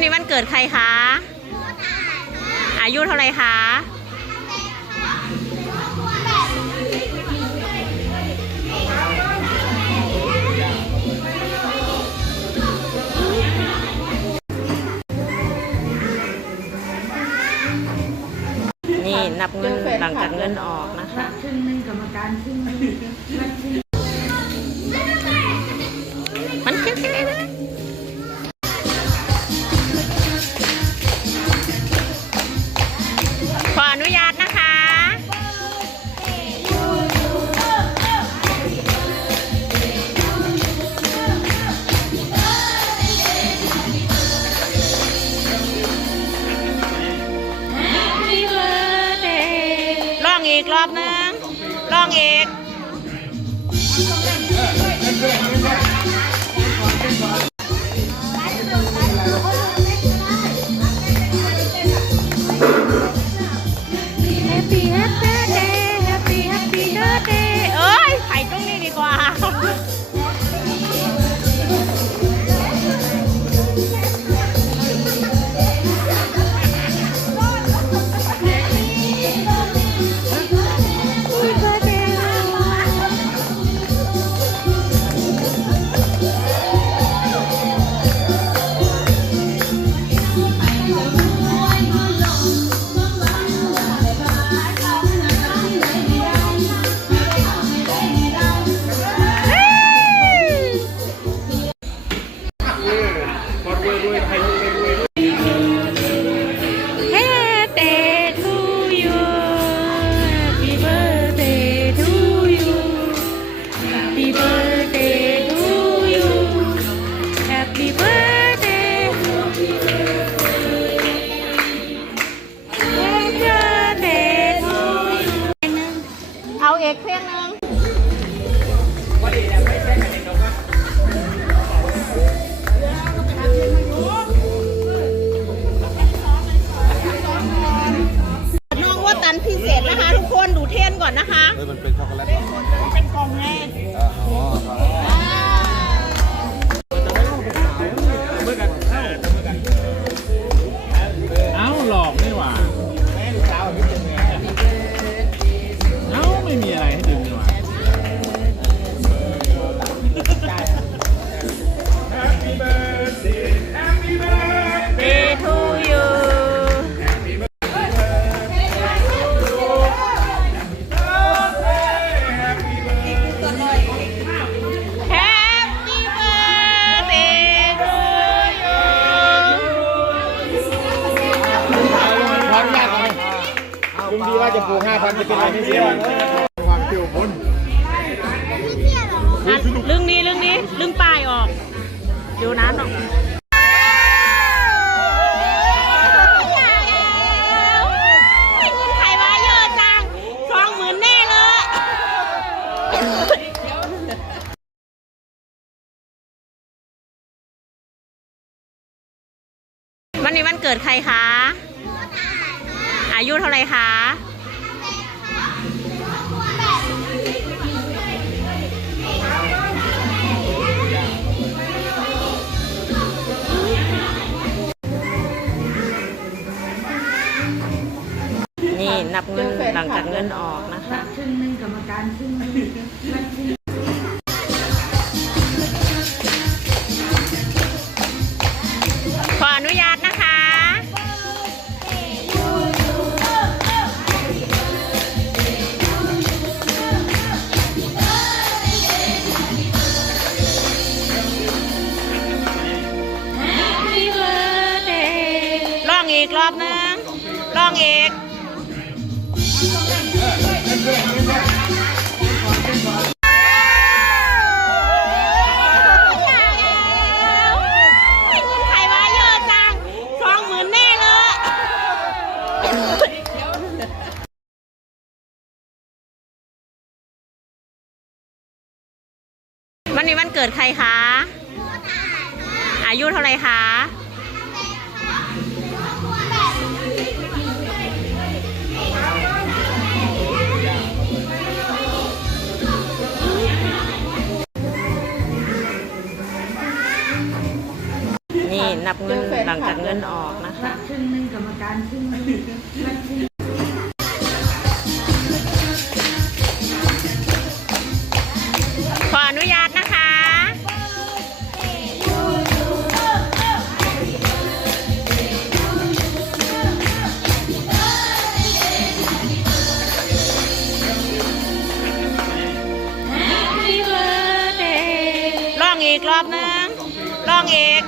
วันนี้วันเกิดใครคะ อายุเท่าไรคะนี่นับเงินหลังจากเงินออกนะคะ อีกรอบนึงลองอีก อนนะคะ เฮ้ยมันเป็นช็อกโกแลตเหรอเป็นกล่องไงอ๋อ งดีว่าจะปลูกห้าพันจะเป็นอะไรไม่เสียวางเกี่ยวบนอะเรื่องนี้เรื่องนี้เรื่องป้ายออกดูน้ำหน่อยให้เงินใครมาเยอะจังสองหมื่นแน่เลยวันนี้วันเกิดใครคะ อายุเท่าไหรคะ นี่นับเงินหลังจากเงินออกนะคะครึ่งหนึ่งกรรมการครึ่งหนึ่งนักครึ่งขออนุญาตนะคะ Happy birthday ลองอีกรอบนึงลองอีก นี้วันเกิดใครคะ อายุเท่าไรคะ นี่นับเงินหลังจากเงินออกนะคะ ครึ่งนึงกรรมการครึ่งนึงีกรอบนึงลองอีก